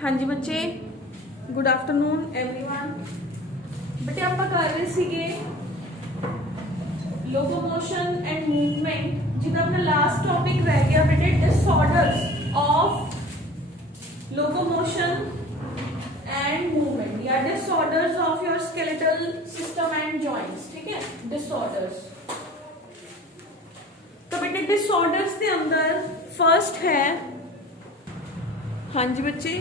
हाँ जी बच्चे, good afternoon everyone. बेटे आप कर रहे सीगे लोकोमोशन एंड मूवमेंट, जिदा अपना लास्ट टॉपिक रह गया बेटे disorders of locomotion and movement या disorders of your skeletal system and joints. ठीक है, डिसऑर्डर्स। तो बेटे डिसऑर्डर्स के अंदर फर्स्ट है, हाँ जी बच्चे,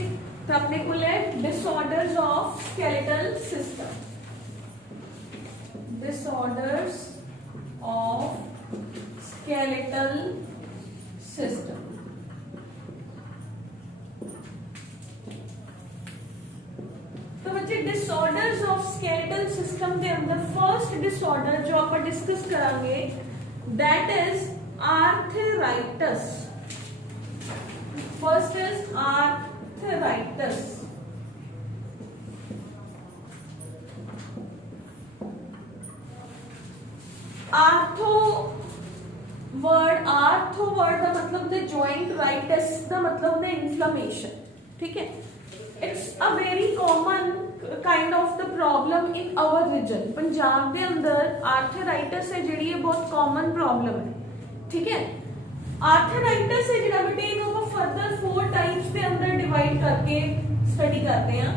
तो अपने को है disorders of skeletal system. Disorders of skeletal system. तो बच्चे डिसऑर्डर्स ऑफ स्केलेटल सिस्टम के अंदर फर्स्ट डिसऑर्डर जो आप डिस्कस करेंगे that is arthritis. First is arthritis. Ortho word का मतलब है जॉइंट, राइटिस का मतलब है इन्फ्लेमेशन। ठीक है, it's a very common kind of the problem in our region. Punjab के अंदर आर्थराइटिस है जी बहुत कॉमन प्रॉब्लम है। ठीक है, आर्थराइटिस है जिहड़ा बेटे इनको फर्दर 4 टाइप्स के अंदर डिवाइड करके स्टडी करते हैं।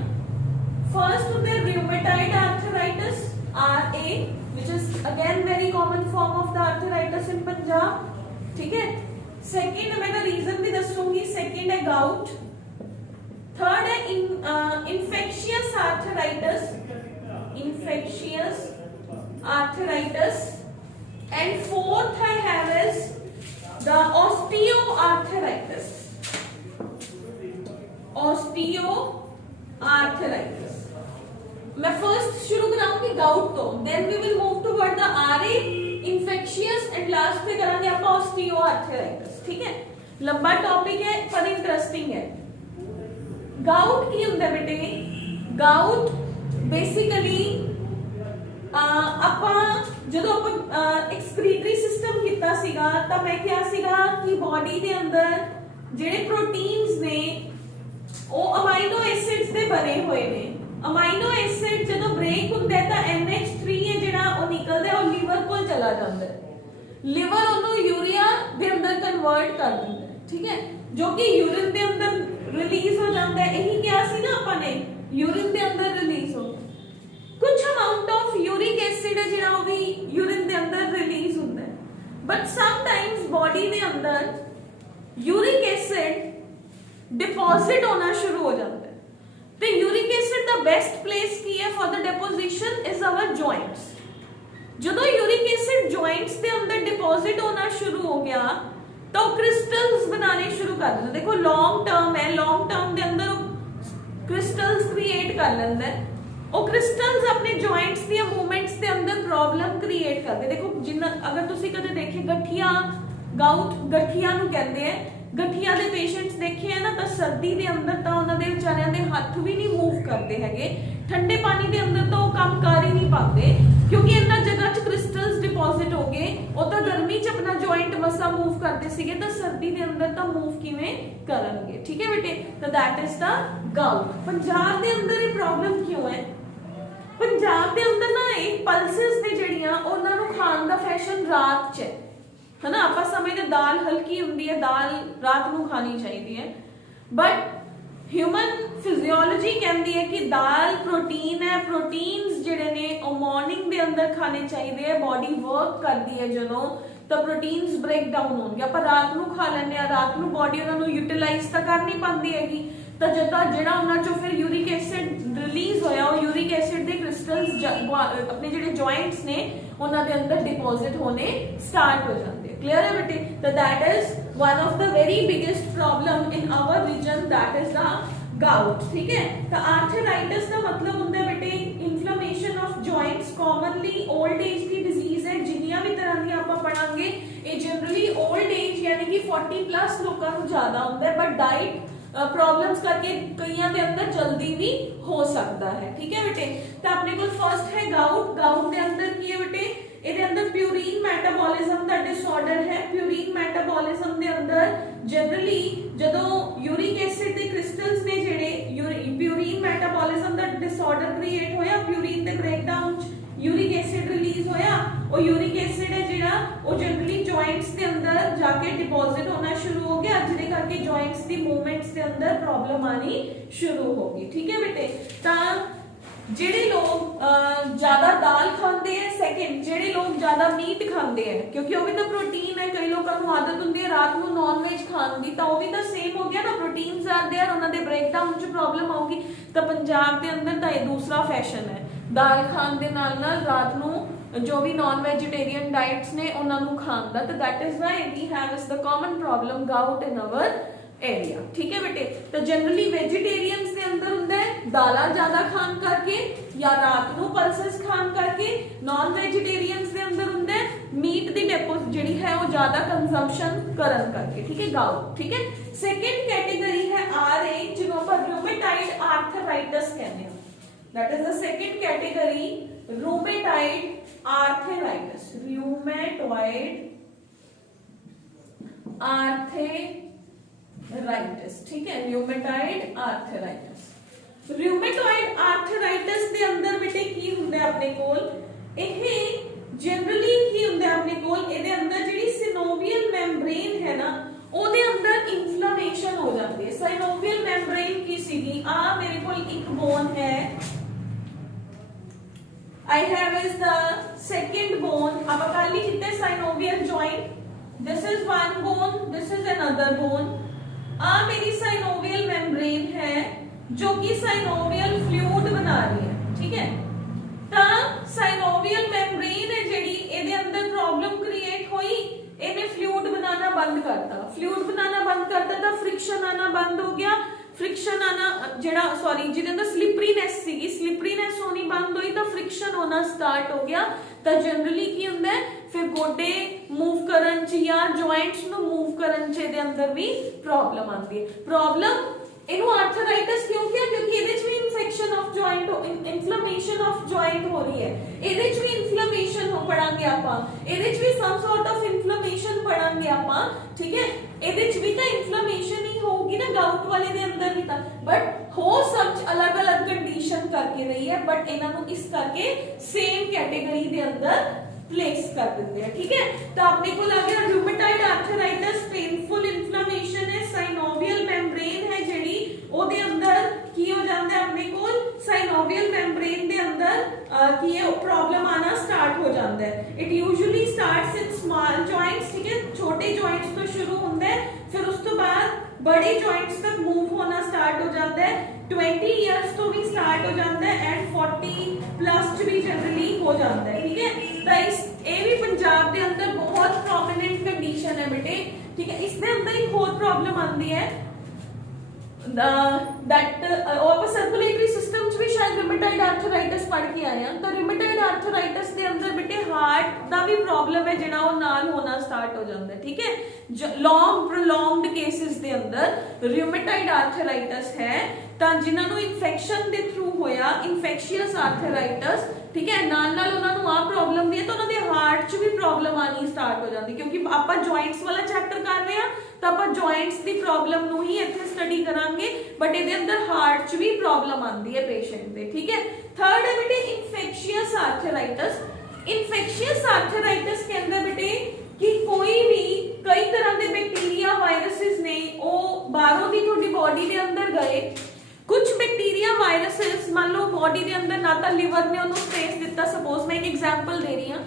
फर्स्ट होते हैं rheumatoid arthritis RA, which is again very common form of the arthritis in Punjab। ठीक है, सेकंड मैं का रीजन भी दसूंगी। सेकंड है गाउट। थर्ड है infectious arthritis, infectious arthritis. And fourth I have is the osteoarthritis, osteoarthritis। मैं first शुरू कराऊंगी गाउट तो, then we will move toward the RA, infectious, and last पे करांगे आप ऑस्टियोआर्थराइटिस। ठीक है, लंबा टॉपिक है पर इंटरेस्टिंग है। गाउट की ਹੁੰਦਾ बेटे, गाउट बेसिकली ਆਪਾਂ ਜਦੋਂ ਆਪਾਂ ਐਕਸਕ੍ਰੀਟਰੀ ਸਿਸਟਮ ਕੀਤਾ ਸੀਗਾ ਤਾਂ ਮੈਂ ਕਿਹਾ ਸੀਗਾ ਕਿ ਬਾਡੀ ਦੇ ਅੰਦਰ ਜਿਹੜੇ ਪ੍ਰੋਟੀਨਸ ਨੇ ਉਹ ਅਮਾਈਨੋ ਐਸਿਡਸ ਦੇ ਬਣੇ ਹੋਏ ਨੇ। ਅਮਾਈਨੋ ਐਸਿਡ ਜਦੋਂ ਬ੍ਰੇਕ ਹੁੰਦਾ ਤਾਂ NH3 ਹੈ ਜਿਹੜਾ ਉਹ ਨਿਕਲਦਾ ਉਹ ਲੀਵਰ ਕੋਲ ਚਲਾ ਜਾਂਦਾ ਹੈ। ਲੀਵਰ ਉਹਨੂੰ ਯੂਰੀਆ ਦੇ ਅੰਦਰ ਕਨਵਰਟ ਕਰ ਦਿੰਦਾ ਹੈ। ਠੀਕ ਹੈ, ਜੋ ਕਿ यूरिन ਦੇ ਅੰਦਰ ਰਿਲੀਜ਼ ਹੋ ਜਾਂਦਾ ਹੈ। ਇਹੀ ਕਿਹਾ ਸੀ ਨਾ ਆਪਾਂ ਨੇ, यूरिन ਦੇ ਅੰਦਰ ਰਿਲੀਜ਼ ਹੋ कुछ अमाउंट ऑफ यूरिक एसिड है जिहड़ा वो भी यूरिन दे अंदर रिलीज होता है। बट समटाइम्स बॉडी दे अंदर यूरिक एसिड डिपॉजिट होना शुरू हो जाता है। तो यूरिक एसिड दा बेस्ट प्लेस की है for the deposition is our joints. जदों यूरिक एसिड जॉइंट्स दे अंदर डिपॉजिट होना शुरू हो गया तो क्रिस्टल्स बनाने शुरू कर देते। देखो लॉन्ग टर्म है, लॉन्ग टर्म दे अंदर क्रिस्टल्स क्रिएट कर लेंदा है। ਉਹ ਕ੍ਰਿਸਟਲਸ ਆਪਣੇ ਜੁਆਇੰਟਸ ਦੀਆਂ ਮੂਵਮੈਂਟਸ ਦੇ ਅੰਦਰ ਪ੍ਰੋਬਲਮ ਕ੍ਰੀਏਟ ਕਰਦੇ। ਦੇਖੋ ਜਿੰਨਾ ਅਗਰ ਤੁਸੀਂ ਕਦੇ ਦੇਖੇ ਗਠੀਆ, ਗਾਊਟ ਗਠੀਆ ਨੂੰ ਕਹਿੰਦੇ ਆ। ਗਠੀਆ ਦੇ ਪੇਸ਼ੈਂਟਸ ਦੇਖੇ ਆ ਨਾ ਤਾਂ ਸਰਦੀ ਦੇ ਅੰਦਰ ਤਾਂ ਉਹਨਾਂ ਦੇ ਵਿਚਾਰਿਆਂ ਦੇ ਹੱਥ ਵੀ ਨਹੀਂ ਮੂਵ ਕਰਦੇ ਹੈਗੇ। ਠੰਡੇ ਪਾਣੀ ਦੇ ਅੰਦਰ ਤਾਂ ਉਹ ਕੰਮ ਕਰ ਹੀ ਨਹੀਂ ਪਾਉਂਦੇ ਕਿਉਂਕਿ ਇੰਨਾ ਜਗ੍ਹਾ 'ਚ ਕ੍ਰਿਸਟਲਸ ਡਿਪੋਜ਼ਿਟ ਹੋ ਗਏ। ਉਹ ਤਾਂ ਗਰਮੀ 'ਚ ਆਪਣਾ ਜੁਆਇੰਟ ਮਸਾ ਮੂਵ ਕਰਦੇ ਸੀਗੇ ਤਾਂ ਸਰਦੀ ਦੇ ਅੰਦਰ ਤਾਂ ਮੂਵ ਕਿਵੇਂ ਕਰਨਗੇ। ਠੀਕ ਹੈ ਬੇਟੇ, ਤਾਂ that is the goat. Punjab ਦੇ ਅੰਦਰ ਇਹ ਪ੍ਰੋਬਲਮ ਕਿਉਂ ਹੈ? पंजाब के अंदर ना एक पल्सेस ने जड़ियां ਉਹਨਾਂ ਨੂੰ ਖਾਣ ਦਾ ਫੈਸ਼ਨ ਰਾਤ 'ਚ ਹੈ ਨਾ। ਆਪਾਂ ਸਮਝਦੇ ਦਾਲ ਹਲਕੀ ਹੁੰਦੀ ਹੈ, ਦਾਲ ਰਾਤ ਨੂੰ ਖਾਣੀ ਚਾਹੀਦੀ ਹੈ, ਬਟ ਹਿਊਮਨ ਫਿਜ਼ੀਓਲੋਜੀ ਕਹਿੰਦੀ ਹੈ ਕਿ ਦਾਲ ਪ੍ਰੋਟੀਨ ਹੈ। ਪ੍ਰੋਟੀਨਸ ਜਿਹੜੇ ਨੇ ਉਹ ਮਾਰਨਿੰਗ ਦੇ ਅੰਦਰ ਖਾਣੇ ਚਾਹੀਦੇ ਹੈ। ਬਾਡੀ ਵਰਕ ਕਰਦੀ ਹੈ ਜਦੋਂ ਤਾਂ ਪ੍ਰੋਟੀਨਸ ਬ੍ਰੇਕ ਡਾਊਨ ਹੋਣਗੇ। ਆਪਾਂ ਰਾਤ ਨੂੰ ਖਾ ਲੈਂਦੇ ਆ, ਰਾਤ ਨੂੰ ਬਾਡੀ ਉਹਨਾਂ ਨੂੰ ਯੂਟਿਲਾਈਜ਼ ਤਾਂ ਕਰ ਨਹੀਂ ਪਾਉਂਦੀ ਹੈਗੀ। ਤਾਂ ਜਦੋਂ ਜਿਹੜਾ ਉਹਨਾਂ ਚੋਂ ਫਿਰ ਯੂਰਿਕ ਐਸਿਡ ਰਿਲੀਜ਼ ਹੋਇਆ ਉਹ ਯੂਰਿਕ ਐਸਿਡ ਦੇ ਕ੍ਰਿਸਟਲਸ ਆਪਣੇ ਜਿਹੜੇ ਜੁਆਇੰਟਸ ਨੇ ਉਹਨਾਂ ਦੇ ਅੰਦਰ ਡਿਪੋਜ਼ਿਟ ਹੋਣੇ ਸਟਾਰਟ ਹੋ ਜਾਂਦੇ। ਕਲੀਅਰ ਹੈ ਬੇਟੇ? ਤਾਂ that is one of the very biggest problem in our region, that is the gout. ठीक है, तो आर्थराइटिस का मतलब होता है बेटे inflammation of joints. Commonly old age की डिजीज है। जिन्नियां भी तरह दी आपां पढ़ांगे ये जनरली ओल्ड एज यानी कि 40+ लोगों को ज्यादा होता है, बट डाइट प्रॉब्लम्स करके कईयां दे अंदर जल्दी भी हो सकता है। ठीक है बेटे, तो अपने को फर्स्ट है गाउट। गाउट के अंदर की है बेटे ਇਹਦੇ ਅੰਦਰ ਪਿਊਰੀਨ ਮੈਟਾਬੋਲਿਜ਼ਮ ਦਾ ਡਿਸਆਰਡਰ ਹੈ। ਪਿਊਰੀਨ ਮੈਟਾਬੋਲਿਜ਼ਮ ਦੇ ਅੰਦਰ ਜਨਰਲੀ ਜਦੋਂ ਯੂਰਿਕ ਐਸਿਡ ਦੇ ਕ੍ਰਿਸਟਲਸ ਨੇ ਜਿਹੜੇ डिसऑर्डर क्रिएट होया, प्यूरिन दे ब्रेकडाउन यूरिक एसिड रिलीज होया, और यूरिक एसिड है जिहड़ा वो जनरली जॉइंट्स के अंदर जाके डिपॉजिट होना शुरू हो गया, जिहदे करके जॉइंट्स दी मूवमेंट्स के अंदर प्रॉब्लम आनी शुरू हो गई। ठीक है बेटे, तां ਜਿਹੜੇ ਲੋग ज्यादा दाल खाते हैं, सेकंड ਜਿਹੜੇ लोग ज्यादा मीट खाते हैं क्योंकि वो भी तो प्रोटीन है, कई लोगों को आदत होती है रात को नॉन वेज खाने की, तो वो भी तो सेम हो गया ना, प्रोटीन ज्यादा है उन्होंने ब्रेकडाउन च प्रॉब्लम आऊगी। तो पंजाब के अंदर तो दूसरा फैशन है दाल खाने के नाल रात को जो भी नॉन वेजिटेरियन डाइट्स ने उन्होंने खाने का, तो that is why we have is the common problem gout in our area. ठीक है बेटे, तो जनरली वेजिटेरियंस के अंदर होता है दाला ज्यादा खान करके या रात को पल्सेस खान करके, नॉन वेजिटेरियंस के अंदर होता है मीट दी डेपोज जिहड़ी है वो ज्यादा कंजम्पशन करन करके। ठीक है गाउट। ठीक है, सेकंड कैटेगरी है RA जिन्हों पर रूमेटाइड आर्थराइटिस कहते हैं, that is the second category rheumatoid arthritis, rheumatoid arthritis. ठीक है, रूमेटॉइड आर्थराइटिस। रूमेटॉइड आर्थराइटिस ਦੇ ਅੰਦਰ ਬੇਟੇ ਕੀ ਹੁੰਦਾ ਆਪਣੇ ਕੋਲ, ਇਹ ਜਨਰਲੀ ਕੀ ਹੁੰਦਾ ਆਪਣੇ ਕੋਲ, ਇਹਦੇ ਅੰਦਰ ਜਿਹੜੀ ਸਿਨੋਵੀਅਲ ਮੈਂਬ੍ਰੇਨ ਹੈ ਨਾ ਉਹਦੇ ਅੰਦਰ ਇਨਫਲੇਮੇਸ਼ਨ ਹੋ ਜਾਂਦੀ ਹੈ। ਸਿਨੋਵੀਅਲ ਮੈਂਬ੍ਰੇਨ ਕੀ ਸੀਗੀ, ਆ ਮੇਰੇ ਕੋਲ ਇੱਕ ਬੋਨ ਹੈ, I have is the second bone, ਆਪਾਂ ਕੱਲ ਹੀ ਕਿਤੇ synovial joint, this is one bone, this is another bone, आ मेरी साइनोवियल मेम्ब्रेन है जो कि साइनोवियल फ्लूइड बना रही है। ठीक है, ता साइनोवियल मेम्ब्रेन है जेडी ਇਹਦੇ अंदर प्रॉब्लम क्रिएट हुई, ਇਹਨੇ फ्लूइड बनाना बंद करता, फ्लूइड बनाना बंद करता तो फ्रिक्शन आना बंद हो गया, फ्रिक्शन आना जेड़ा सॉरी ਜਿਹਦੇ अंदर स्लिपरीनेस ਸੀਗੀ, स्लिपरीनेस होनी बंद हुई तो फ्रिक्शन होना स्टार्ट हो गया। तो जनरली की ਹੁੰਦਾ है फिर गोडे मूव करन च या जॉइंट्स ਨੂੰ मूव करन च ਇਹਦੇ अंदर भी प्रॉब्लम आती है। प्रॉब्लम ਇਹਨੂੰ ਆਰਥਰਾਈਟਿਸ ਕਿਉਂ ਕਿਹਾ, ਕਿਉਂਕਿ ਇਹਦੇ ਚ ਵੀ infection of joint, inflammation of joint ਹੋ ਰਹੀ ਹੈ, ਇਹਦੇ ਚ ਵੀ ਇਨਫਲੇਮੇਸ਼ਨ ਹੋ ਪੜਾਂਗੇ ਆਪਾਂ, ਇਹਦੇ ਚ ਵੀ ਸਮ ਸੌਰਟ ਆਫ ਇਨਫਲੇਮੇਸ਼ਨ ਪੜਾਂਗੇ ਆਪਾਂ। ਠੀਕ ਹੈ, ਇਹਦੇ ਚ ਵੀ ਤਾਂ ਇਨਫਲੇਮੇਸ਼ਨ ਹੀ ਹੋਊਗੀ ਨਾ ਗਾਊਟ ਵਾਲੇ ਦੇ ਅੰਦਰ ਵੀ ਤਾਂ, ਬਟ ਹੋ ਸਭ ਅਲੱਗ-ਅਲੱਗ ਕੰਡੀਸ਼ਨ ਕਰਕੇ ਰਹੀ ਹੈ, ਬਟ ਇਹਨਾਂ ਨੂੰ ਇਸ ਕਰਕੇ ਸੇਮ ਕੈਟੇਗਰੀ ਦੇ ਅੰਦਰ प्लेस कर देते हैं। ठीक है, तो अपने को आ गया रूमेटॉइड आर्थराइटिस, पेनफुल इन्फ्लेमेशन है, साइनोवियल मेम्ब्रेन है जेडी ओदे अंदर की हो जाता है, अपने को साइनोवियल मेम्ब्रेन दे अंदर की है प्रॉब्लम आना स्टार्ट हो जाता है। It usually starts in small joints. ठीक है, छोटे जॉइंट्स तो शुरू होता है, फिर उस तो बाद बड़े जॉइंट्स तक मूव होना स्टार्ट हो जाता है, 20 इयर्स तो भी स्टार्ट हो जाता है एंड 40 प्लस भी जनरली हो जाता है। ठीक है, तो इस ये भी पंजाब के अंदर बहुत प्रोमिनेंट कंडीशन है बेटे। ठीक है, इसके अंदर एक और प्रॉब्लम आती है दैट आप सर्कुलेटरी सिस्टम च भी शायद रूमेटॉइड आर्थराइटिस पढ़ के आए हैं, तो रूमेटॉइड आर्थराइटिस के अंदर बेटे हार्ट का भी प्रॉब्लम है जिहड़ा वो नाल होना स्टार्ट हो जाता है। ठीक है, लॉन्ग प्रोलॉन्ग्ड केसेस के अंदर रूमेटॉइड आर्थराइटिस है ਤਾਂ ਜਿਨ੍ਹਾਂ ਨੂੰ ਇਨਫੈਕਸ਼ਨ ਦੇ ਥਰੂ ਹੋਇਆ ਇਨਫੈਕਸ਼ੀਅਸ ਆਰਥਰਾਈਟਸ। ਠੀਕ ਹੈ, ਨਾਲ ਨਾਲ ਉਹਨਾਂ ਨੂੰ ਆ ਪ੍ਰੋਬਲਮ ਦੀ ਹੈ ਤਾਂ ਉਹਨਾਂ ਦੇ ਹਾਰਟ 'ਚ ਵੀ ਪ੍ਰੋਬਲਮ ਆਣੀ ਸਟਾਰਟ ਹੋ ਜਾਂਦੀ, ਕਿਉਂਕਿ ਆਪਾਂ ਜੁਆਇੰਟਸ ਵਾਲਾ ਚੈਪਟਰ ਕਰ ਰਹੇ ਆ ਤਾਂ ਆਪਾਂ ਜੁਆਇੰਟਸ ਦੀ ਪ੍ਰੋਬਲਮ ਨੂੰ ਹੀ ਇੱਥੇ ਸਟੱਡੀ ਕਰਾਂਗੇ, ਬਟ ਇਹਦੇ ਅੰਦਰ ਹਾਰਟ 'ਚ ਵੀ ਪ੍ਰੋਬਲਮ ਆਂਦੀ ਹੈ ਪੇਸ਼ੈਂਟ ਦੇ। ਠੀਕ ਹੈ, ਥਰਡ ਹੈ ਬੇਟੇ ਇਨਫੈਕਸ਼ੀਅਸ ਆਰਥਰਾਈਟਸ। ਇਨਫੈਕਸ਼ੀਅਸ ਆਰਥਰਾਈਟਸ के अंदर बेटे कि कोई भी कई तरह के बैक्टीरिया वायरसेस ने वो बाहरों की थोड़ी बॉडी के अंदर गए, कुछ बैक्टीरिया वायरसेस मान लो बॉडी के अंदर ना तो लिवर ने उन्होंने स्पेस दिता, सपोज मैं एक एग्जांपल दे रही हूँ,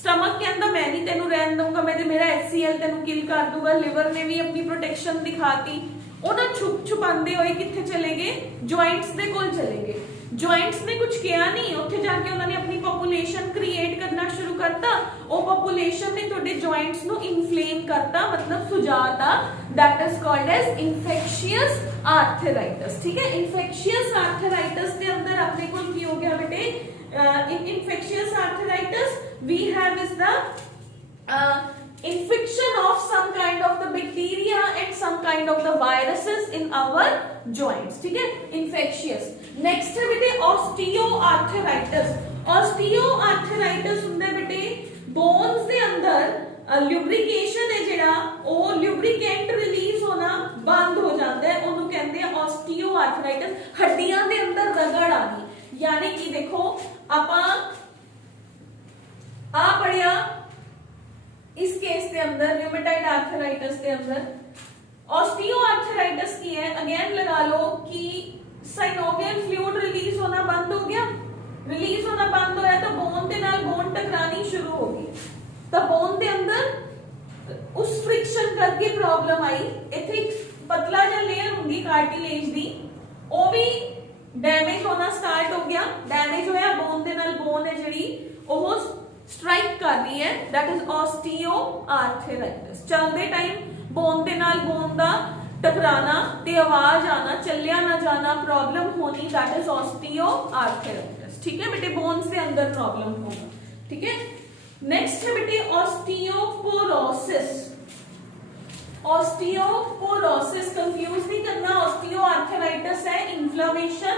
स्टमक के अंदर मैं नहीं तेनू रहन दूंगा, मैं मेरा HCl तेनू किल कर दूंगा, लिवर ने भी अपनी प्रोटेक्शन दिखाती, उन्होंने छुपाते हुए कितने चले गए, जॉइंट्स के कोल चले गए, जॉइंट्स ने कुछ किया नहीं, उत्थे जाके उन्होंने अपनी पॉपुलेशन क्रिएट करना शुरू करता, वो पॉपुलेशन ने थोड़े जॉइंट्स नु इन्फ्लेम करता, मतलब सुजाता, that is called as infectious arthritis. ठीक है, इन्फेक्शियस आर्थराइटिस के अंदर अपने को की हो गया बेटे, in infectious arthritis we have is the infection of some kind of the bacteria and some kind of the viruses in our joints. ठीक है, infectious। next है बेटे osteoarthritis। osteoarthritis ਹੁੰਦਾ बेटे bones ਦੇ ਅੰਦਰ lubrication है ਜਿਹੜਾ ਉਹ lubricant release ਹੋਣਾ ਬੰਦ ਹੋ ਜਾਂਦਾ ਹੈ, ਉਹਨੂੰ ਕਹਿੰਦੇ ਆ osteoarthritis। ਹੱਡੀਆਂ ਦੇ ਅੰਦਰ ਰਗੜ ਆ ਗਈ यानी कि देखो ਆਪਾਂ आ पढ़िया इस केस के अंदर रूमेटॉइड आर्थराइटिस के अंदर ऑस्टियोआर्थराइटिस की है। अगेन लगा लो कि साइनोवियल फ्लूइड रिलीज होना बंद हो गया, रिलीज होना बंद होया तो बोन के नाल बोन टकरानी शुरू होगी, तो बोन के अंदर उस फ्रिक्शन करके प्रॉब्लम आई। इथे पतला जिहा लेयर होंगी कार्टिलेज दी, वो भी डैमेज होना स्टार्ट हो गया। डैमेज होया बोन के नाल बोन है जिहड़ी वो स्ट्राइक कर रही है, दैट इज ऑस्टियोआर्थराइटिस। चलते टाइम बोन के नाल बोन दा टकराना ते आवाज आना, चलिया ना जाना, प्रॉब्लम होनी, दैट इज ऑस्टियोआर्थराइटिस। ठीक है बेटे, बोन्स के अंदर प्रॉब्लम होगा। ठीक है, नेक्स्ट है बेटे ऑस्टियोपोरोसिस। ऑस्टियोपोरोसिस कंफ्यूज नहीं करना, ऑस्टियोआर्थराइटिस है इन्फ्लेमेशन,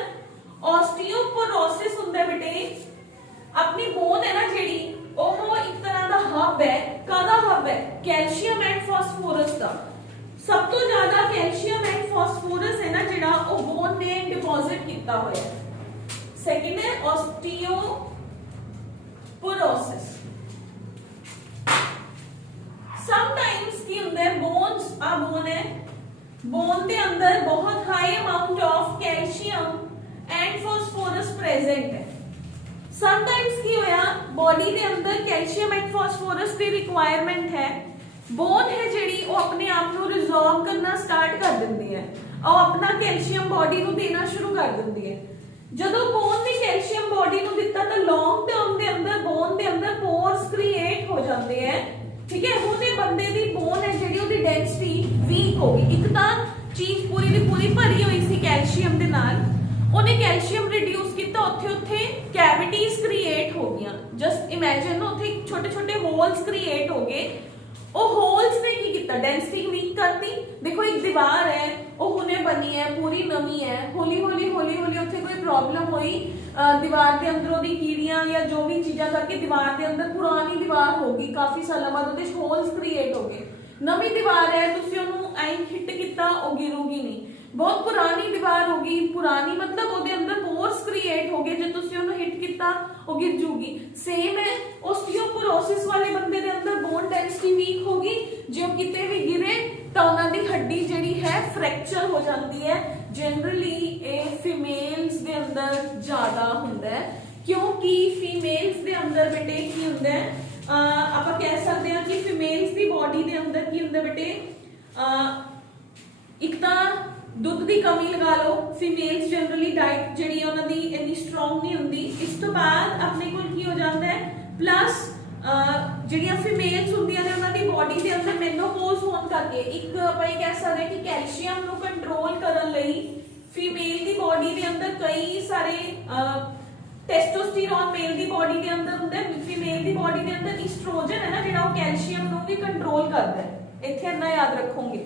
ऑस्टियोपोरोसिस हुंदा बेटे अपनी बोन है ना जेडी ਉਹ ਇੱਕ ਤਰ੍ਹਾਂ ਦਾ ਹੱਬ ਹੈ। ਕਾਹਦਾ ਹੱਬ ਹੈ? ਕੈਲਸ਼ੀਅਮ ਐਂਡ ਫਾਸਫੋਰਸ ਦਾ। ਸਭ ਤੋਂ ਜ਼ਿਆਦਾ ਕੈਲਸ਼ੀਅਮ ਐਂਡ ਫਾਸਫੋਰਸ ਹੈ ਨਾ ਜਿਹੜਾ ਉਹ ਬੋਨ ਨੇ ਡਿਪੋਜ਼ਿਟ ਕੀਤਾ ਹੋਇਆ ਹੈ। ਸੈਕਿੰਡ ਹੈ ऑस्टियोपोरोसिस। समटाइम्स ਕੀ ਹੁੰਦਾ ਹੈ बोन्स ਆ बोन है, बोन ਦੇ ਅੰਦਰ ਬਹੁਤ high amount of calcium and phosphorus present है। समटाइम्स की होया बॉडी के अंदर कैल्शियम एंड फास्फोरस की रिक्वायरमेंट है, बोन है जिहड़ी वो अपने आप को रिजॉल्व करना स्टार्ट कर दिंदी है और अपना कैल्शियम बॉडी को देना शुरू कर दिंदी है। जदों बोन ने कैल्शियम बॉडी को दिता तो लॉन्ग टर्म के अंदर बोन के अंदर पोर्स क्रिएट हो जाते हैं। ठीक है, ਉਹਦੇ ਬੰਦੇ ਦੀ बोन है जिहड़ी ਉਹਦੀ डेंसिटी वीक हो गई। एक तो चीज पूरी दी पूरी भरी हुई सी कैल्शियम दे नाल, ਉਹਨੇ ਕੈਲਸ਼ੀਅਮ ਰਿਡਿਊਸ ਕੀਤਾ, ਉੱਥੇ ਕੈਵਿਟੀਜ਼ ਕ੍ਰੀਏਟ ਹੋ ਗਈਆਂ। ਜਸਟ ਇਮੇਜਿਨ ਉੱਥੇ ਛੋਟੇ ਛੋਟੇ ਹੋਲਸ ਕ੍ਰੀਏਟ ਹੋ ਗਏ। ਉਹ ਹੋਲਸ ਨੇ ਕੀ ਕੀਤਾ? ਡੈਂਸਿਟੀ ਵੀਕ ਕਰਤੀ। ਦੇਖੋ ਇੱਕ ਦੀਵਾਰ ਹੈ, ਉਹ ਹੁਣੇ ਬਣੀ ਹੈ, ਪੂਰੀ ਨਵੀਂ ਹੈ, ਹੌਲੀ ਹੌਲੀ ਉੱਥੇ ਕੋਈ ਪ੍ਰੋਬਲਮ ਹੋਈ ਦੀਵਾਰ ਦੇ ਅੰਦਰ, ਉਹਦੀ ਕੀੜੀਆਂ ਜਾਂ ਜੋ ਵੀ ਚੀਜ਼ਾਂ ਕਰਕੇ ਦੀਵਾਰ ਦੇ ਅੰਦਰ ਪੁਰਾਣੀ ਦੀਵਾਰ ਹੋ ਗਈ, ਕਾਫੀ ਸਾਲਾਂ ਬਾਅਦ ਉਹਦੇ ਚ ਹੋਲਸ ਕ੍ਰੀਏਟ ਹੋ ਗਏ। ਨਵੀਂ ਦੀਵਾਰ ਹੈ, ਤੁਸੀਂ ਉਹਨੂੰ ਐਂ ਹਿੱਟ ਕੀਤਾ, ਉਹ ਗਿਰੂਗੀ ਨਹੀਂ। बहुत पुरानी दीवार होगी, पुरानी मतलब ਉਹਦੇ ਅੰਦਰ pores create ਹੋ ਗਏ, ਜੇ ਤੁਸੀਂ ਉਹਨੂੰ ਹਿੱਟ ਕੀਤਾ ਉਹ ਗਿਰ ਜੂਗੀ। ਸੇਮ ਹੈ osteoporosis ਵਾਲੇ ਬੰਦੇ ਦੇ ਅੰਦਰ bone density weak ਹੋਗੀ, ਜੇ ਉਹ ਕਿਤੇ ਵੀ ਗਿਰੇ ਤਾਂ ਉਹਨਾਂ ਦੀ ਹੱਡੀ ਜਿਹੜੀ ਹੈ ਫ੍ਰੈਕਚਰ ਹੋ ਜਾਂਦੀ ਹੈ। ਜਨਰਲੀ ਇਹ ਫੀਮੇਲਸ ਦੇ ਅੰਦਰ ਜ਼ਿਆਦਾ ਹੁੰਦਾ ਹੈ, ਕਿਉਂਕਿ ਫੀਮੇਲਸ ਦੇ ਅੰਦਰ ਬੇਟੇ ਕੀ ਹੁੰਦਾ ਹੈ, ਆਪਾਂ ਕਹਿ ਸਕਦੇ ਹਾਂ ਕਿ ਫੀਮੇਲਸ ਦੀ ਬੋਡੀ ਦੇ ਅੰਦਰ ਕੀ ਹੁੰਦਾ ਬੇਟੇ, ਇੱਕ ਤਾਂ ਦੁੱਧ ਦੀ ਕਮੀ ਲਗਾ ਲਓ। ਫੀਮੇਲਸ ਜਨਰਲੀ ਡਾਈਟ ਜਿਹੜੀ ਉਹਨਾਂ ਦੀ ਇੰਨੀ ਸਟਰੋਂਗ ਨਹੀਂ ਹੁੰਦੀ। ਇਸ ਤੋਂ ਬਾਅਦ ਆਪਣੇ ਕੋਲ ਕੀ ਹੋ ਜਾਂਦਾ ਹੈ, ਪਲੱਸ ਜਿਹੜੀਆਂ ਫੀਮੇਲਸ ਹੁੰਦੀਆਂ ਨੇ ਉਹਨਾਂ ਦੀ ਬੋਡੀ ਦੇ ਅੰਦਰ ਮੈਨੋਪੌਜ਼ ਹੋਣ ਕਰਕੇ ਇੱਕ ਆਪਾਂ ਇਹ ਕਹਿ ਸਕਦੇ ਕਿ ਕੈਲਸ਼ੀਅਮ ਨੂੰ ਕੰਟਰੋਲ ਕਰਨ ਲਈ ਫੀਮੇਲ ਦੀ ਬੋਡੀ ਦੇ ਅੰਦਰ ਕਈ ਸਾਰੇ ਟੈਸਟੋਸਟੀਰੋਨ ਮੇਲ ਦੀ ਬੋਡੀ ਦੇ ਅੰਦਰ ਹੁੰਦਾ ਹੈ, ਫੀਮੇਲ ਦੀ ਬੋਡੀ ਦੇ ਅੰਦਰ ਈਸਟ੍ਰੋਜਨ ਹੈ ਨਾ ਜਿਹੜਾ ਉਹ ਕੈਲਸ਼ੀਅਮ ਨੂੰ ਵੀ ਕੰਟਰੋਲ ਕਰਦਾ ਹੈ। ਇੱਥੇ ਇੰਨਾ ਯਾਦ ਰੱਖੋਗੇ।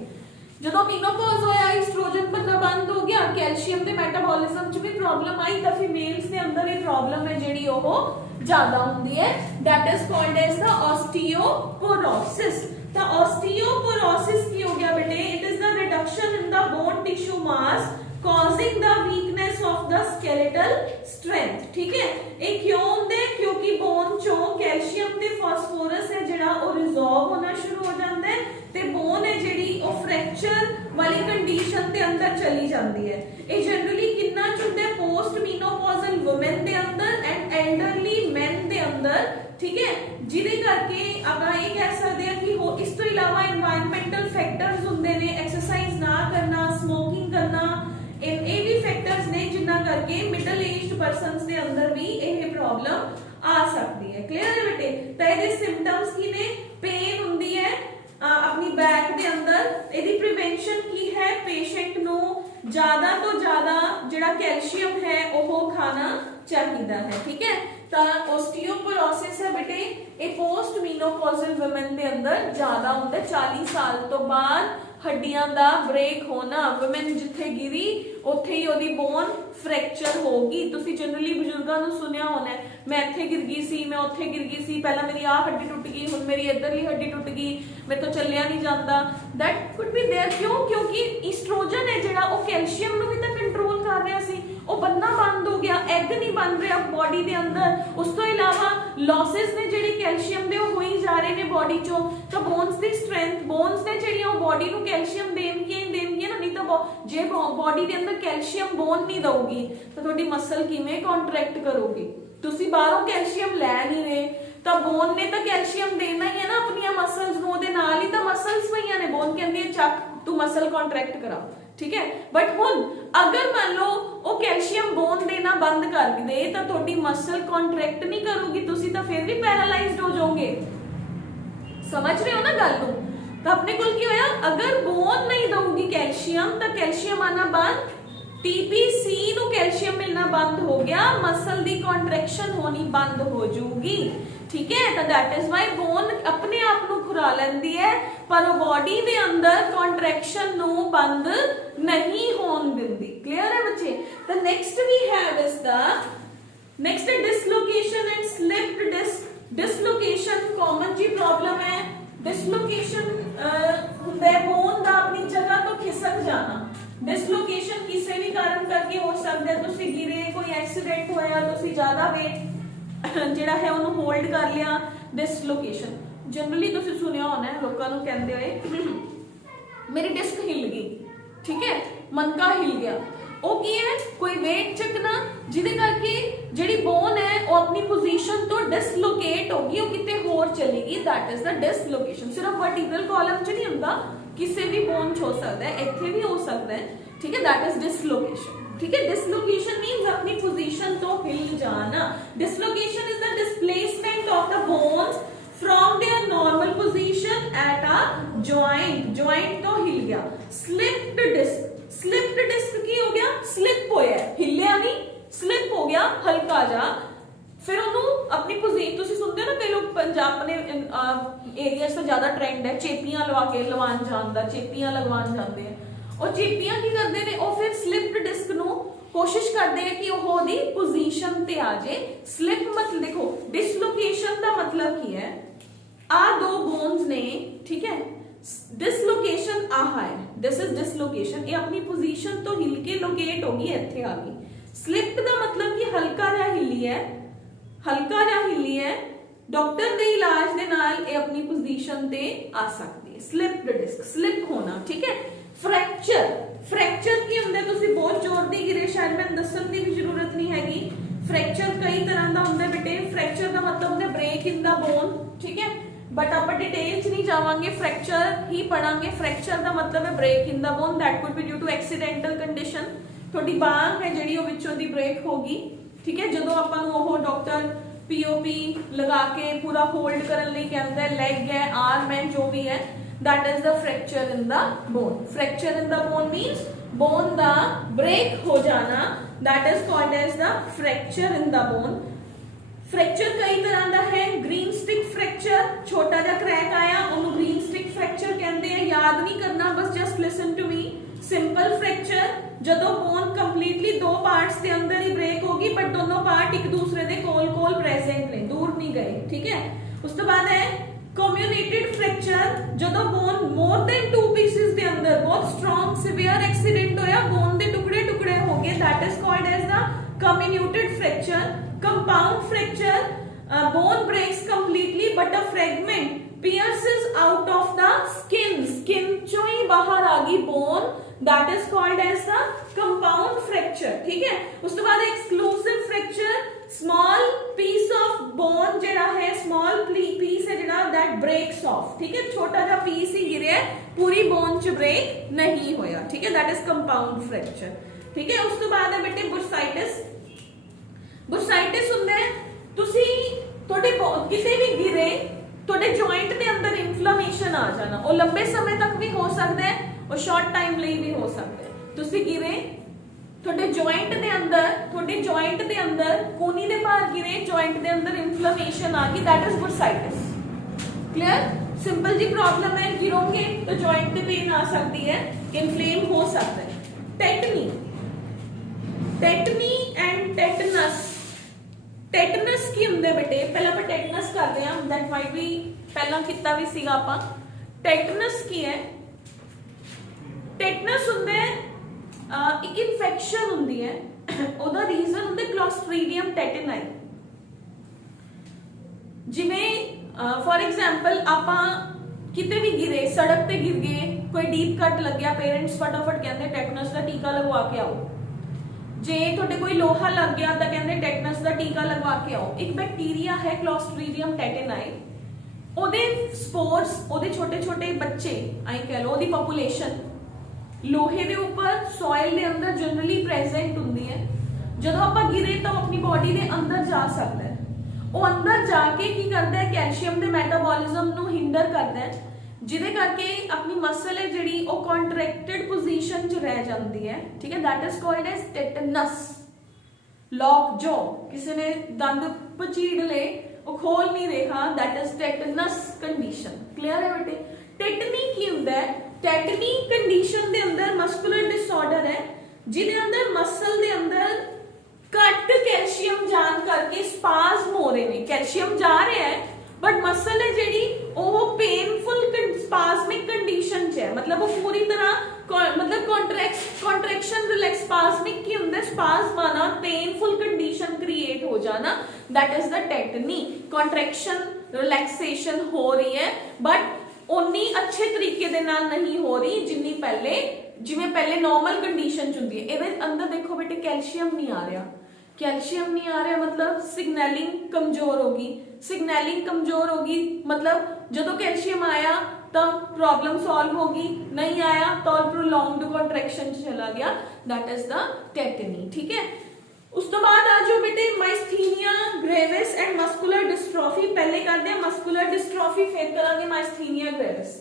ਜਦੋਂ ਮੀਨੋਪੌਜ਼ ਹੋਇਆ ਈਸਟ੍ਰੋਜਨ ਬਣਨਾ ਬੰਦ ਹੋ ਗਿਆ, ਕੈਲਸ਼ੀਅਮ ਦੇ ਮੈਟਾਬੋਲਿਜ਼ਮ 'ਚ ਵੀ ਪ੍ਰੋਬਲਮ ਆਈ, ਤਾਂ ਫੀਮੇਲਸ ਦੇ ਅੰਦਰ ਇਹ ਪ੍ਰੋਬਲਮ ਹੈ ਜਿਹੜੀ ਉਹ ਜ਼ਿਆਦਾ ਹੁੰਦੀ ਹੈ। That is called as the osteoporosis. ਤਾਂ ऑस्टियोपोरोसिस ਕੀ ਹੋ ਗਿਆ ਬੇਟੇ, it is the reduction in the bone tissue mass causing the weakness of the skeletal strength। ठीक है, ਇਹ ਕਿਉਂ ਹੁੰਦਾ ਹੈ? ਕਿਉਂਕਿ ਬੋਨ ਚੋਂ ਕੈਲਸ਼ੀਅਮ ਤੇ ਫਾਸਫੋਰਸ ਹੈ ਜਿਹੜਾ ਉਹ ਰਿਜ਼ੋਰਵ ਹੋਣਾ ਸ਼ੁਰੂ ਹੋ ਜਾਂਦਾ ਹੈ ਤੇ ਬੋਨ ਹੈ ਜਿਹੜੀ ਉਹ ਫ੍ਰੈਕਚਰ ਵਾਲੀ ਕੰਡੀਸ਼ਨ ਦੇ ਅੰਦਰ ਚਲੀ ਜਾਂਦੀ ਹੈ। ਇਹ ਜਨਰਲੀ ਕਿੰਨਾ ਚ ਹੁੰਦਾ ਹੈ, ਪੋਸਟ ਮੀਨੋਪੌਜ਼ਲ ਵੂਮਨ ਦੇ ਅੰਦਰ ਐਂਡ ਐਲਡਰਲੀ ਮੈਨ ਦੇ ਅੰਦਰ। ਠੀਕ ਹੈ, ਜਿਹਦੇ ਕਰਕੇ ਆਪਾਂ ਇਹ ਕਹਿ ਸਕਦੇ ਹਾਂ ਕਿ ਇਸ ਤੋਂ ਇਲਾਵਾ এনवायरमेंटल ਫੈਕਟਰਸ ਹੁੰਦੇ ਨੇ, ਐਕਸਰਸਾਈਜ਼ ਨਾ ਕਰਨਾ, ਸਮੋਕਿੰਗ ਕਰਨਾ, ਇਹ ਵੀ ਫੈਕਟਰਸ ਨੇ ਜਿਨ੍ਹਾਂ ਕਰਕੇ ਮਿਡਲ ਏਜਡ ਪਰਸਨਸ ਦੇ ਅੰਦਰ ਵੀ ਇਹ ਪ੍ਰੋਬਲਮ ਆ ਸਕਦੀ ਹੈ। ਕਲੀਅਰ ਹੈ ਬੇਟੇ? ਤਾਂ ਇਹਦੇ ਸਿੰਪਟਮਸ ਕੀ ਨੇ? ਪੇਨ ਹੁੰਦੀ ਹੈ अपनी बैक के अंदर। ਇਹਦੀ प्रिवेंशन की है, पेशेंट ਨੂੰ ज्यादा तो ज्यादा ਜਿਹੜਾ कैल्शियम है ਉਹ खाना चाहिए है। ठीक है, ਤਾਂ ऑस्टियोपोरोसिस है बेटे ਇਹ पोस्ट मेनोपॉजल वुमेन ਦੇ ਅੰਦਰ ਜ਼ਿਆਦਾ ਹੁੰਦਾ। 40 ਸਾਲ ਤੋਂ ਬਾਅਦ ਹੱਡੀਆਂ ਦਾ ਬ੍ਰੇਕ ਹੋਣਾ, ਵੂਮਨ ਜਿੱਥੇ ਗਿਰੀ ਉੱਥੇ ਹੀ ਉਹਦੀ ਬੋਨ ਫ੍ਰੈਕਚਰ ਹੋਗੀ। ਤੁਸੀਂ ਜਨਰਲੀ ਬਜ਼ੁਰਗਾਂ ਨੂੰ ਸੁਣਿਆ ਹੋਣਾ, ਮੈਂ ਇੱਥੇ ਗਿਰ ਗਈ ਸੀ, ਮੈਂ ਉੱਥੇ ਗਿਰ ਗਈ ਸੀ, ਪਹਿਲਾਂ ਮੇਰੀ ਆਹ ਹੱਡੀ ਟੁੱਟ ਗਈ, ਹੁਣ ਮੇਰੀ ਇੱਧਰਲੀ ਹੱਡੀ ਟੁੱਟ ਗਈ, ਮੇਰੇ ਤੋਂ ਚੱਲਿਆ ਨਹੀਂ ਜਾਂਦਾ। That could be there. ਕਿਉਂ? ਕਿਉਂਕਿ ਈਸਟ੍ਰੋਜਨ ਹੈ ਜਿਹੜਾ ਉਹ ਕੈਲਸ਼ੀਅਮ ਨੂੰ ਵੀ ਤਾਂ ਕੰਟਰੋਲ ਕਰ ਰਿਹਾ ਸੀ, ਉਹ ਬੰਨਾ ਬੰਦ ਹੋ ਗਿਆ, ਐਗ ਨਹੀਂ बन रहा बॉडी के अंदर। उस तो इलावा लॉसेस ने ਜਿਹੜੇ ਕੈਲਸ਼ੀਅਮ ਦੇ ਉਹ ਹੋਈ ਜਾ ਰਹੇ ਨੇ ਬॉडी ਚੋਂ, ਤਾਂ ਬੋਨਸ ਦੀ ਸਟਰੈਂਥ, ਬੋਨਸ ਨੇ ਜਿਹੜੀਆਂ ਉਹ ਬॉडी ਨੂੰ ਕੈਲਸ਼ੀਅਮ ਦੇਣਗੀਆਂ ਹੀ ਦੇਣਗੀਆਂ ਨਾ, ਨਹੀਂ ਤਾਂ ਜੇ ਬॉडी ਦੇ ਅੰਦਰ ਕੈਲਸ਼ੀਅਮ ਬੋਨ ਨਹੀਂ ਦਊਗੀ ਤਾਂ ਤੁਹਾਡੀ ਮਸਲ ਕਿਵੇਂ ਕੰਟਰੈਕਟ ਕਰੂਗੀ। ਤੁਸੀਂ ਬਾਹਰੋਂ ਕੈਲਸ਼ੀਅਮ ਲੈ ਨਹੀਂ ਰਹੇ ਤਾਂ ਬੋਨ ਨੇ ਤਾਂ ਕੈਲਸ਼ੀਅਮ ਦੇਣਾ ਹੀ ਹੈ ਨਾ ਆਪਣੀਆਂ ਮਸਲਸ ਨੂੰ, ਉਹਦੇ ਨਾਲ ਹੀ ਤਾਂ ਮਸਲਸ ਪਈਆਂ ਨੇ। ਬੋਨ ਕਹਿੰਦੀ ਹੈ ਚੱਕ ਤੂੰ ਮਸਲ ਕੰਟਰੈਕਟ ਕਰਾ, ठीक है। बट हुन अगर मान लो वो कैल्शियम बोन देना बंद कर दे तो थोड़ी मसल कॉन्ट्रैक्ट नहीं करूगी, तुसी तो फिर भी पैरालाइज्ड हो जाओगे। समझ रहे हो ना गल को। तो अपने को की होया, अगर बोन नहीं दूंगी कैल्शियम तो कैल्शियम आना बंद, टीपीसी नु कैल्शियम मिलना बंद हो गया, मसल दी कॉन्ट्रैक्शन होनी बंद हो जाऊगी। ठीक है, तो दैट इज वाई बोन अपने आप नु खुरा लेंदी है पर बॉडी दे अंदर कॉन्ट्रैक्शन नु बंद नहीं होन दिंदी। क्लियर है बच्चे। The next we have is the next dislocation and slipped disc. Dislocation common जी प्रॉब्लम है। डिसलोकेशन हुंदा है बोन दा अपनी जगह तो खिसक जाना। डिसलोकेशन किसी भी कारण करके हो सकता है, तुसी गिरे, कोई एक्सीडेंट होया, तुसी ज्यादा वेट ਜਿਹੜਾ है ਉਹਨੂੰ ਹੋਲਡ ਕਰ ਲਿਆ। डिसलोकेशन जनरली ਤੁਸੀਂ ਸੁਣਿਆ ਹੋਣਾ ਹੈ ਲੋਕਾਂ ਨੂੰ ਕਹਿੰਦੇ ਹੋਏ ਮੇਰੀ ਡਿਸਕ ਹਿੱਲ ਗਈ, ਠੀਕ ਹੈ, ਮਨਕਾ ਹਿੱਲ ਗਿਆ। ਉਹ ਕੀ ਹੈ, ਕੋਈ weight ਚੱਕਣਾ ਜਿਹਦੇ ਕਰਕੇ ਜਿਹੜੀ ਬੋਨ ਹੈ ਉਹ ਆਪਣੀ ਪੋਜੀਸ਼ਨ ਤੋਂ ਡਿਸਲੋਕੇਟ ਹੋ ਗਈ, ਉਹ ਕਿਤੇ ਹੋਰ ਚਲੀ ਗਈ। That is the dislocation. सिर्फ वर्टिकल कॉलम 'ਚ नहीं ਹੁੰਦਾ, ਕਿਸੇ ਵੀ ਬੋਨ 'ਚ ਹੋ ਸਕਦਾ ਹੈ, ਇੱਥੇ ਵੀ ਹੋ ਸਕਦਾ ਹੈ, ठीक है। That is dislocation. ठीक है, डिसलोकेशन मींस अपनी पोजीशन तो हिल जाना। Dislocation is the displacement of the bones from there normal position at a joint. Joint तो हिल गया। स्लिप्ड डिस्क, स्लिप्ड डिस्क की हो गया, स्लिप होया, हिलिया नहीं, स्लिप हो गया हल्का जा, फिर ਉਹਨੂੰ ਆਪਣੀ ਪੋਜੀਸ਼ਨ, ਤੁਸੀਂ ਸੁਣਦੇ ਹੋ ਨਾ ਕਈ ਲੋਕ ਪੰਜਾਬ ਆਪਣੇ ਏਰੀਆ 'ਚ ਤਾਂ ਜ਼ਿਆਦਾ ਟ੍ਰੈਂਡ ਹੈ ਚੇਪੀਆਂ ਲਵਾ ਕੇ ਲਵਾਉਣ ਜਾਣ ਦਾ, ਚੇਪੀਆਂ ਲਗਵਾਉਣ ਜਾਂਦੇ ਆ। ਉਹ ਚੇਪੀਆਂ ਕੀ ਕਰਦੇ ਨੇ, ਉਹ ਫਿਰ ਸਲਿਪਡ ਡਿਸਕ ਨੂੰ ਕੋਸ਼ਿਸ਼ ਕਰਦੇ ਆ ਕਿ ਉਹ ਉਹਦੀ ਪੋਜੀਸ਼ਨ ਤੇ ਆ ਜਾਏ। ਸਲਿਪ ਮਤਲਬ ਦੇਖੋ डिसलोकेशन ਦਾ ਮਤਲਬ ਕੀ ਹੈ, ਆ ਦੋ ਬੋਨਸ ਨੇ, ਠੀਕ ਹੈ। डिसलोकेशन ਆਹ ਹੈ, ਦਿਸ ਇਜ਼ डिसलोकेशन, ਇਹ ਆਪਣੀ ਪੋਜੀਸ਼ਨ ਤੋਂ ਹਿਲ ਕੇ ਲੋਕੇਟ ਹੋ ਗਈ, ਇੱਥੇ ਆ ਗਈ। ਸਲਿਪ ਦਾ ਮਤਲਬ ਕਿ ਹਲਕਾ ਜਿਹਾ ਹਿੱਲੀ ਹੈ, ਹਲਕਾ ਜਿਹਾ ਹਿੱਲੀ ਹੈ। ਡਾਕਟਰ ਦੇ ਇਲਾਜ ਦੇ ਨਾਲ ਇਹ ਆਪਣੀ ਪੋਜੀਸ਼ਨ ਤੇ ਆ ਸਕਦੀ ਹੈ। ਸਲਿਪਡ ਡਿਸਕ, ਸਲਿਪ ਹੋਣਾ, ਠੀਕ ਹੈ। फ्रैक्चर, फ्रैक्चर की ਹੁੰਦੇ, ਤੁਸੀਂ ਬਹੁਤ ਜ਼ੋਰ ਦੀ ਗਿਰੇ, ਸ਼ਾਇਦ ਮੈਨੂੰ ਦੱਸਣ ਦੀ ਵੀ ਜ਼ਰੂਰਤ ਨਹੀਂ ਹੈਗੀ। फ्रैक्चर ਕਈ ਤਰ੍ਹਾਂ ਦਾ ਹੁੰਦਾ ਬੇਟੇ। फ्रैक्चर ਦਾ ਮਤਲਬ ਹੁੰਦਾ ਬ੍ਰੇਕ ਇਨ ਦਾ ਬੋਨ, ਠੀਕ ਹੈ, ਬਟ ਆਪਾਂ ਡਿਟੇਲ 'ਚ ਨਹੀਂ ਜਾਵਾਂਗੇ, फ्रैक्चर ਹੀ ਪੜਾਂਗੇ। फ्रैक्चर ਦਾ ਮਤਲਬ ਹੈ break in the bone, that could be due to accidental condition. ਤੁਹਾਡੀ ਬਾਂਹ ਹੈ ਜਿਹੜੀ ਉਹ ਵਿੱਚੋਂ ਦੀ ਬ੍ਰੇਕ ਹੋ ਗਈ, ਠੀਕ ਹੈ। ਜਦੋਂ ਆਪਾਂ ਨੂੰ ਉਹ ਡਾਕਟਰ ਪੀਓਪੀ ਲਗਾ ਕੇ ਪੂਰਾ ਹੋਲਡ ਕਰਨ ਲਈ ਕਹਿੰਦਾ ਹੈ, ਲੈਗ ਹੈ, ਆਰਮ ਹੈ, ਜੋ ਵੀ ਹੈ, that is the fracture in the bone. Fracture in the bone means bone da break ho jana, that is called as the fracture in the bone. Fracture कई तरह ਦਾ है। green stick fracture, छोटा ਜਿਹਾ crack ਆਇਆ ਉਹਨੂੰ green stick fracture ਕਹਿੰਦੇ ਆ। ਯਾਦ ਨਹੀਂ ਕਰਨਾ, ਬਸ just listen to me। simple fracture ਜਦੋਂ bone completely ਦੋ parts ਦੇ ਅੰਦਰ ਹੀ break ਹੋ ਗਈ but ਦੋਨੋਂ part ਇੱਕ ਦੂਸਰੇ ਦੇ ਕੋਲ present ਨੇ, ਦੂਰ ਨਹੀਂ ਗਏ, ਠੀਕ ਹੈ। ਉਸ ਤੋਂ ਬਾਅਦ ਹੈ comminuted fracture, ਜਦੋਂ bone more than two pieces ਦੇ ਅੰਦਰ ਬਹੁਤ strong severe accident ਹੋਇਆ, bone ਦੇ ਟੁਕੜੇ ਟੁਕੜੇ ਹੋ ਗਏ, that is called as the comminuted fracture. compound fracture, bone breaks completely but a fragment pierces out of the skin, skin ਚੋਂ ਹੀ ਬਾਹਰ ਆ ਗਈ bone, that is called as the compound fracture, ठीक है। ਉਸ ਤੋਂ ਬਾਅਦ exclusive fracture, small piece of bone ਜਿਹੜਾ ਹੈ, small piece ਹੈ ਜਿਹੜਾ that breaks off, ठीक है, छोटा ਜਿਹਾ piece ਹੀ ਗਿਰਿਆ, ਪੂਰੀ bone ਚ break ਨਹੀਂ ਹੋਇਆ, ठीक है, that is compound fracture, ठीक है। ਉਸ ਤੋਂ ਬਾਅਦ ਹੈ ਬੇਟੇ bursitis। bursitis ਹੁੰਦਾ ਹੈ ਤੁਸੀਂ ਤੁਹਾਡੇ ਕਿਸੇ ਵੀ ਗਿਰੇ ਤੁਹਾਡੇ ਜੁਆਇੰਟ ਦੇ ਅੰਦਰ ਇਨਫਲੇਮੇਸ਼ਨ ਆ ਜਾਣਾ। ਉਹ ਲੰਬੇ ਸਮੇਂ ਤੱਕ ਵੀ ਹੋ ਸਕਦਾ ਹੈ, ਉਹ ਸ਼ਾਰਟ ਟਾਈਮ ਲਈ ਵੀ ਹੋ ਸਕਦਾ ਹੈ। ਤੁਸੀਂ ਗਿਰੇ ਤੁਹਾਡੇ ਜੁਆਇੰਟ ਦੇ ਅੰਦਰ ਕੋਨੀ ਦੇ ਬਾਹਰ ਗਿਰੇ, ਜੁਆਇੰਟ ਦੇ ਅੰਦਰ ਇਨਫਲੇਮੇਸ਼ਨ ਆ ਗਈ, that is bursitis। Clear, simple जी प्रॉब्लम है। गिरोगे तो जॉइंट पे पेन आ सकती है, इन्फ्लेम हो सकता है। Tetani, tetani and tetanus. Tetanus की ਹੁੰਦੇ ਬੇਟੇ, ਪਹਿਲਾਂ ਆਪਾਂ ਟੈਟਨਸ ਕਰਦੇ ਹਾਂ, दैट माइट बी ਪਹਿਲਾਂ ਕੀਤਾ ਵੀ ਸੀਗਾ ਆਪਾਂ। ਟੈਟਨਸ ਕੀ ਹੈ? ਟੈਟਨਸ ਹੁੰਦਾ ਹੈ ਇੱਕ ਇਨਫੈਕਸ਼ਨ ਹੁੰਦੀ ਹੈ, ਉਹਦਾ ਰੀਜ਼ਨ ਹੁੰਦਾ क्लोस्ट्रीडियम टेटेनाई। जिवें फॉर एग्जाम्पल आपां किते भी गिरे, सड़क ते गिर गए, कोई डीप कट लग गया, पेरेंट्स फटाफट कहते टेटनस का टीका लगवा के आओ। जे तुहाडे कोई लोहा लग गया तो कहते टेटनस का टीका लगवा के आओ। एक बैक्टीरिया है क्लोस्ट्रीडियम टेटेनाई, ओदे स्पोर्स, ओदे छोटे छोटे बच्चे आई कह लो, ओदी पॉपुलेशन लोहे दे ऊपर सॉइल दे अंदर जनरली प्रेजेंट हुंदी है। जदों आपां गिरे तो अपनी बॉडी दे अंदर जा सकता है, वो अंदर जाके की करता है, कैल्शियम दे मेटाबॉलिज्म नू हिंडर करता है, जिदे करके अपनी मसल है जिहड़ी वो कॉन्ट्रैक्टेड पोजीशन च रह जाती है। ठीक है, that is called as tetanus. Lock जो किसी ने दंद पचीड़ ले, वो खोल नहीं रहा, that is tetanus condition. Clear है बेटे? टेटनी की हुंदा है? टेटनी कंडीशन दे अंदर मस्कुलर डिसऑर्डर है जिदे अंदर मसल दे अंदर घट कैल्शियम जान करके स्पाज्म हो रहे हैं। कैल्शियम जा रहा है बट मसल है जिहड़ी वो पेनफुल स्पाज्मिक कंडीशन च है, मतलब वो पूरी तरह मतलब कॉन्ट्रैक्शन रिलैक्स स्पाज्मिक की हुंदा, स्पाज्म आना, पेनफुल कंडीशन क्रिएट हो जाना, that is the tetani. Contraction relaxation हो रही है बट उन्नी अच्छे तरीके दे नाल नहीं हो रही जिन्नी पहले, जिवें पहले नॉर्मल कंडीशन च हुंदी है। इहदे अंदर देखो बेटे कैल्शियम नहीं आ रहा, कैल्शियम नहीं आ रहा मतलब सिग्नलिंग कमजोर होगी, सिग्नलिंग कमजोर होगी मतलब जदों कैल्शियम आया तो प्रॉब्लम सॉल्व होगी, नहीं आया तो प्रोलॉन्ग्ड कॉन्ट्रैक्शन चला गया, दैट इज द टेटनी। ठीक है, उस तो बाद आ जाओ बेटे myasthenia gravis and muscular dystrophy. पहले करते हैं मस्कुलर डिस्ट्रॉफी, फिर करांगे माइस्थीनिया ग्रेविस।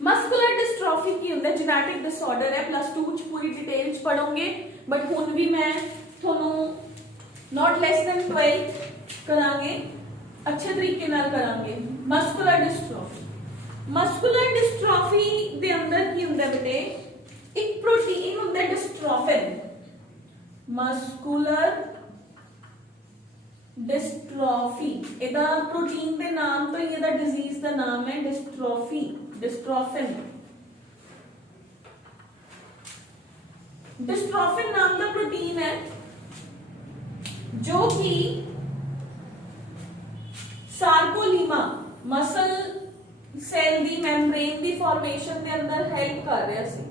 मस्कुलर डिस्ट्रॉफी की हुंदा जेनेटिक डिसऑर्डर है, +2 च पूरी डिटेल्स पढ़ोगे बट हुण भी मैं थोनों नॉट लेस देन 12 करांगे, अच्छे तरीके नाल करांगे। मस्कुलर डिस्ट्रॉफी, मस्कुलर डिस्ट्रॉफी दे अंदर की हुंदा बेटे एक प्रोटीन हुंदा डिस्ट्रोफिन। मस्कुलर डिस्ट्रॉफी एदा प्रोटीन दे नाम तो एदा डिजीज का नाम है डिस्ट्रॉफी, डिस्ट्रोफिन। डिस्ट्रोफिन नाम का प्रोटीन है जो कि सार्कोलीमा मसल सेल दी मेम्ब्रेन दी फॉर्मेशन के अंदर हेल्प कर रहा सी।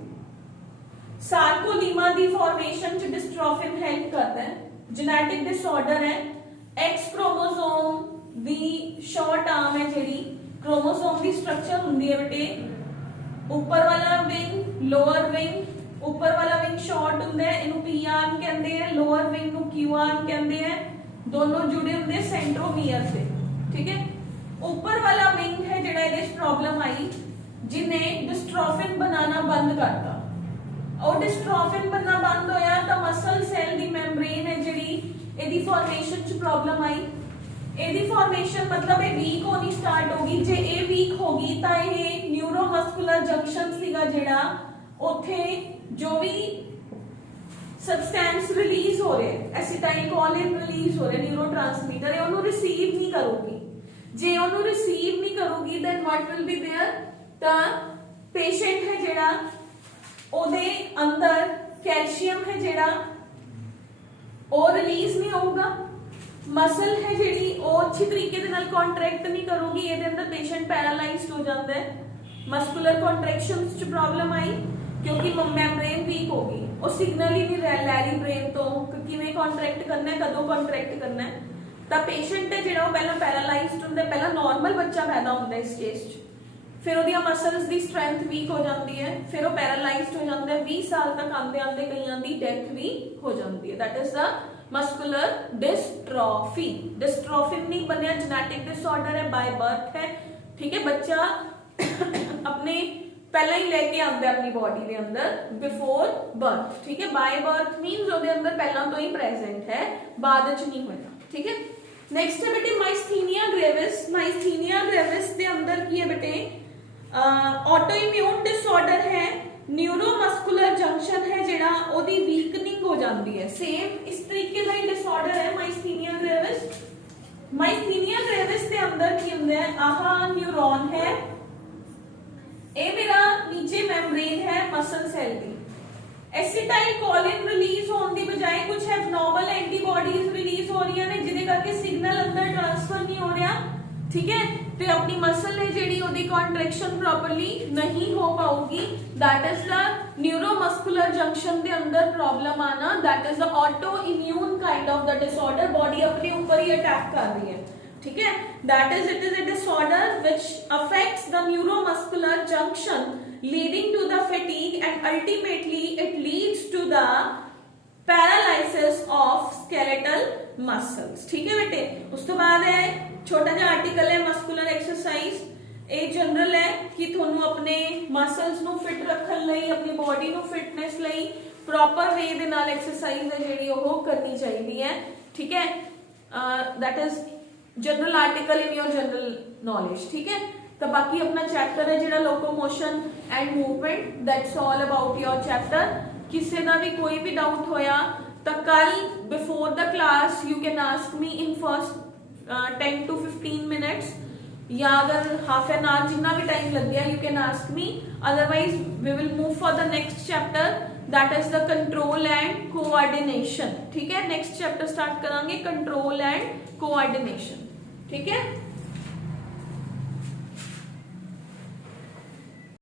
सार्कोलीमा दी फॉर्मेशन च डिस्ट्रोफिन हेल्प करता है। जेनेटिक डिसऑर्डर है, एक्स क्रोमोसोम दी शॉर्ट आर्म है जिहड़ी क्रोमोसोम दी स्ट्रक्चर हुंदी है बेटे, ऊपर वाला विंग, लोअर विंग, ऊपर वाला विंग शॉर्ट हुंदा है, इनू पी आर्म कहंदे हैं, लोअर विंग नू क्यू आर्म कहंदे हैं, दोनों जुड़े हुंदे सेंट्रोमियर से। ठीक है, ऊपर वाला विंग है जिहड़ा इहदे प्रॉब्लम आई जिन्हें डिस्ट्रोफिन बनाना बंद करता, और डिस्ट्रोफिन बनना बंद होया तो मसल सेल दी मेम्ब्रेन है जिहड़ी इहदी फॉर्मेशन च प्रॉब्लम आई। इहदी फॉर्मेशन मतलब ये वीक होनी स्टार्ट होगी, जे ये वीक होगी तो ये न्यूरोमस्कुलर जंक्शन सीगा जिहड़ा उथे जो भी सब्सटेंस रिलीज हो रहे हैं, एसिटाइलकोलिन रिलीज हो रहे न्यूरोट्रांसमीटर है, उन्होंने रिसीव नहीं करोगी। जे उन्होंने रिसीव नहीं करोगी then what will be there, the patient है जिहड़ा ओदे अंदर कैल्शियम है जिहड़ा वो रिलीज नहीं होगा, मसल है जिहड़ी वो अच्छी तरीके दे नाल कॉन्ट्रैक्ट नहीं करोगी, इहदे अंदर पेशेंट पैरालाइज्ड हो जाता है। मस्कुलर कॉन्ट्रैक्शंस च प्रॉब्लम आई क्योंकि मेम्ब्रेन वीक होगी, वो सिग्नल ही नहीं लै रही ब्रेन तो किवें कॉन्ट्रैक्ट करना है, कदों कॉन्ट्रैक्ट करना है। तो पेशेंट है जिहड़ा पहला पैरालाइज्ड हुंदा, पहला नॉर्मल बच्चा पैदा होंदा इस केस च, फिर ओहदी मसल्स दी स्ट्रेंथ वीक हो जाती है, फिर वो पैरालाइज्ड हो जाता है, 20 साल तक आंदे आंदे कईयां दी डेथ भी हो जाती है। That is the muscular dystrophy. Dystrophin नहीं बनया, जेनेटिक डिसऑर्डर है, बाय बर्थ है। ठीक है, बच्चा अपने पहले ही लेके आंदा अपनी बॉडी के अंदर बिफोर बर्थ। ठीक है, बाय बर्थ मींस ओहदे अंदर पहला तो ही प्रेजेंट है, बाद च नहीं होया। ठीक है, नेक्स्ट है बेटे माइस्थीनिया ग्रेविस। माइस्थीनिया ग्रेविस के अंदर की है बेटे ऑटो इम्यून डिसऑर्डर है, न्यूरोमस्कुलर जंक्शन है जिहड़ा ओदी वीकनिंग हो जाती है। सेम इस तरीके का ही डिसऑर्डर है माइस्थीनिया ग्रेविस। माइस्थीनिया ग्रेविस के अंदर की हुंदा है, आहा न्यूरॉन है, ए मेरा नीचे मेम्ब्रेन है मसल सेल की, एसिटाइलकोलिन रिलीज होने की बजाय कुछ एबनॉर्मल सिग्नल अंदर ट्रांसफर नहीं हो रहा, ठीक है, ਤੇ ਆਪਣੀ ਮਸਲ ਹੈ ਜਿਹੜੀ ਉਹਦੀ ਕੰਟਰੈਕਸ਼ਨ ਪ੍ਰੋਪਰਲੀ ਨਹੀਂ ਹੋ ਪਾਊਗੀ। That is the neuromuscular junction ਦੇ ਅੰਦਰ ਪ੍ਰੋਬਲਮ ਆਣਾ, that is the autoimmune kind of the disorder, body अपने ऊपर ही अटैक कर रही है, ठीक है। That is it is a disorder which affects the neuromuscular junction leading to the fatigue and ultimately it leads to the paralysis of skeletal muscles, ठीक है बेटे। उस तो बाद है छोटा ਜਿਹਾ आर्टिकल है मस्कुलर एक्सरसाइज, ਇਹ ਜਨਰਲ ਹੈ ਕਿ ਤੁਹਾਨੂੰ ਆਪਣੇ ਮਸਲਸ ਨੂੰ ਫਿਟ ਰੱਖਣ ਲਈ, ਆਪਣੀ ਬੋਡੀ ਨੂੰ ਫਿਟਨੈਸ ਲਈ ਪ੍ਰੋਪਰ ਵੇ ਦੇ ਨਾਲ ਐਕਸਰਸਾਈਜ਼ ਹੈ ਜਿਹੜੀ ਉਹ ਕਰਨੀ ਚਾਹੀਦੀ ਹੈ, ਠੀਕ ਹੈ। That is general article in your general knowledge, ठीक है। तो बाकी अपना चैप्टर है ਜਿਹੜਾ locomotion and movement, that's all about your chapter. किसी का भी कोई भी डाउट होया तो कल before the class you can ask me in first 10 to 15 minutes, या अगर हाफ एन आवर जितना भी टाइम लग गया you can ask me, otherwise we will move for the next chapter, that is the control and coordination, ठीक है। Next chapter start करेंगे control and coordination, ठीक है।